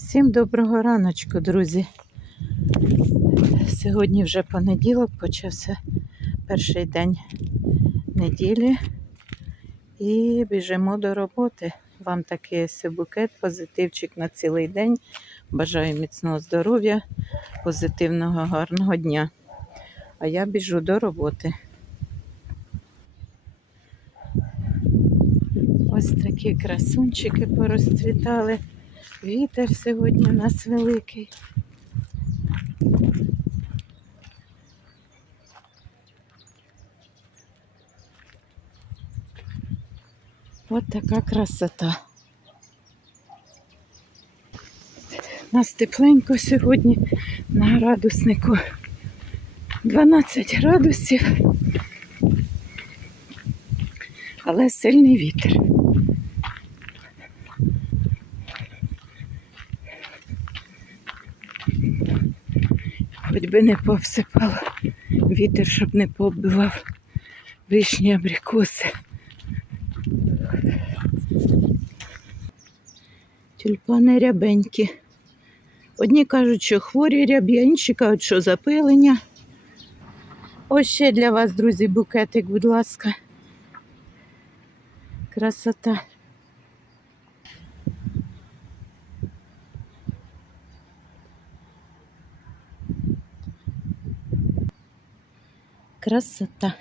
Всім доброго раночку, друзі. Сьогодні вже понеділок, почався перший день неділі і біжимо до роботи. Вам такий ось букет, позитивчик на цілий день. Бажаю міцного здоров'я, позитивного, гарного дня. А я біжу до роботи. Ось такі красунчики порозцвітали. Вітер сьогодні у нас великий. Ось така красота. У нас тепленько сьогодні на градуснику 12 градусів, але сильний вітер. Хоч би не повсипало вітер, щоб не побивав вишні абрикоси. Тюльпани рябенькі. Одні кажуть, що хворі рябі, а інші кажуть, що запилення. Ось ще для вас, друзі, букетик, будь ласка. Красота. Красота.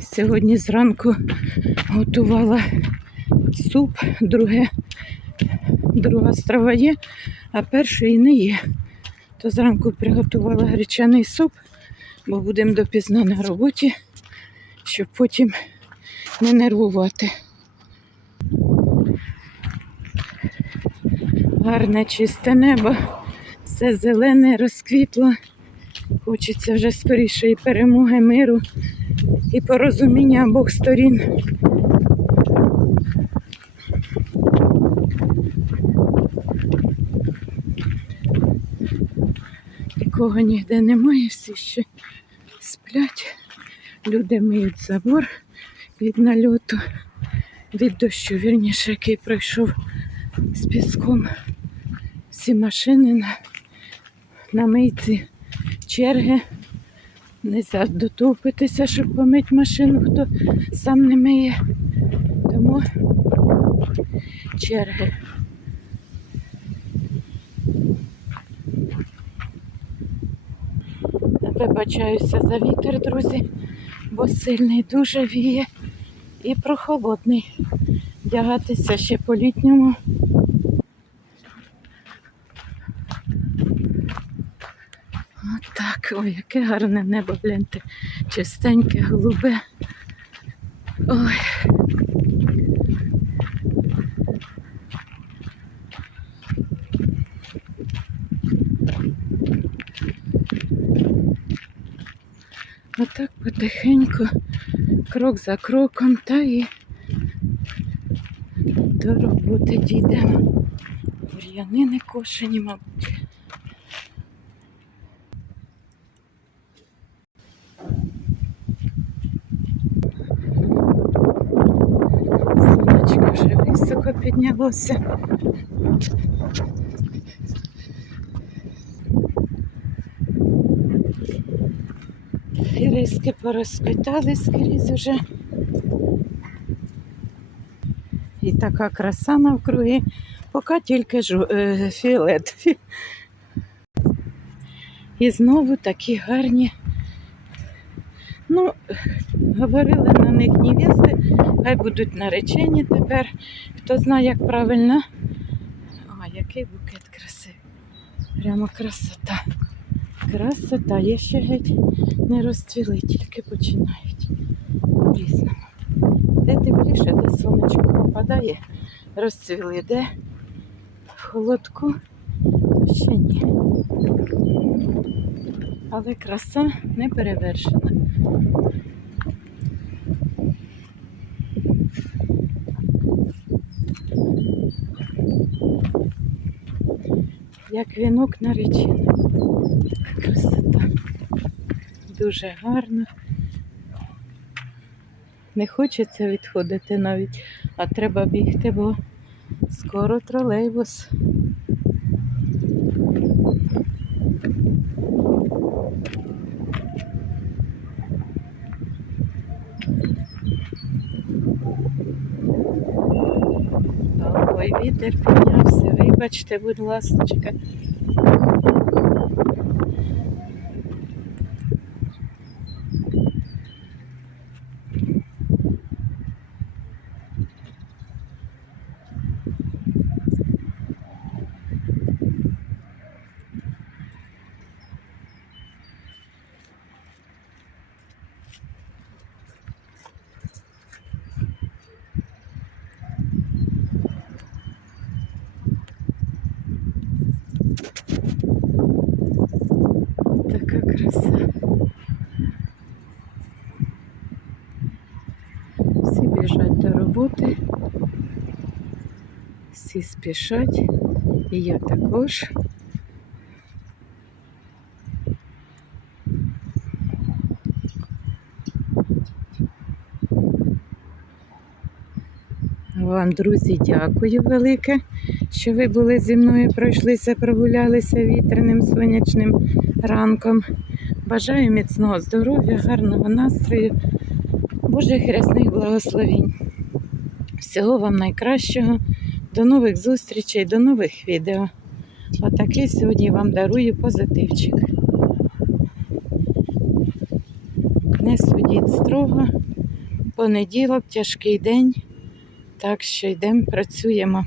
Сьогодні зранку готувала суп, друге, друга страва є, а першої не є. То зранку приготувала гречаний суп, бо будемо допізно на роботі, щоб потім не нервувати. Гарне чисте небо, все зелене, розквітло. Хочеться вже скоріше і перемоги, миру, і порозуміння обох сторін. Нікого ніде немає, всі ще сплять. Люди миють забор від нальоту, від дощу, вірніше, який пройшов з піском. Всі машини на, на мийці черги. Нельзя дотупитися, щоб помити машину, хто сам не миє. Тому черги. Вибачаюся за вітер, друзі, бо сильний дуже віє і прохолодний. Вдягатися ще по-літньому. Отак, ой, яке гарне небо, гляньте, чистеньке, голубе. Ой. Отак потихеньку, крок за кроком, та і до роботи дійдемо. Бур'яни не кошені, мабуть. Сонечко високо піднялося. Іриски порозквітали скрізь уже. І така краса навкруги, поки тільки жу... е, фіолет. І знову такі гарні. Ну, говорили на них невести, хай будуть наречені тепер. Хто знає, як правильно. А, який букет красивий. Прямо красота. Красота. Є ще геть не розцвіли, тільки починають. Різному. Де тепліше, де сонечко попадає, розцвіли, де в холодку, ще ні. Але краса не перевершена. Як вінок наречений. Така красота. Дуже гарно. Не хочеться відходити навіть, а треба бігти, бо скоро тролейбус. Вітер піднявся. Вибачте, будь ласка. Така краса. Всі біжать до роботи, всі спішать, і я також. Вам, друзі, дякую велике, що ви були зі мною, пройшлися, прогулялися вітряним сонячним ранком. Бажаю міцного здоров'я, гарного настрою, Божих рясних благословінь. Всього вам найкращого. До нових зустрічей, до нових відео. Отакий сьогодні вам дарую позитивчик. Не судіть строго. Понеділок, тяжкий день. Так що йдемо, працюємо.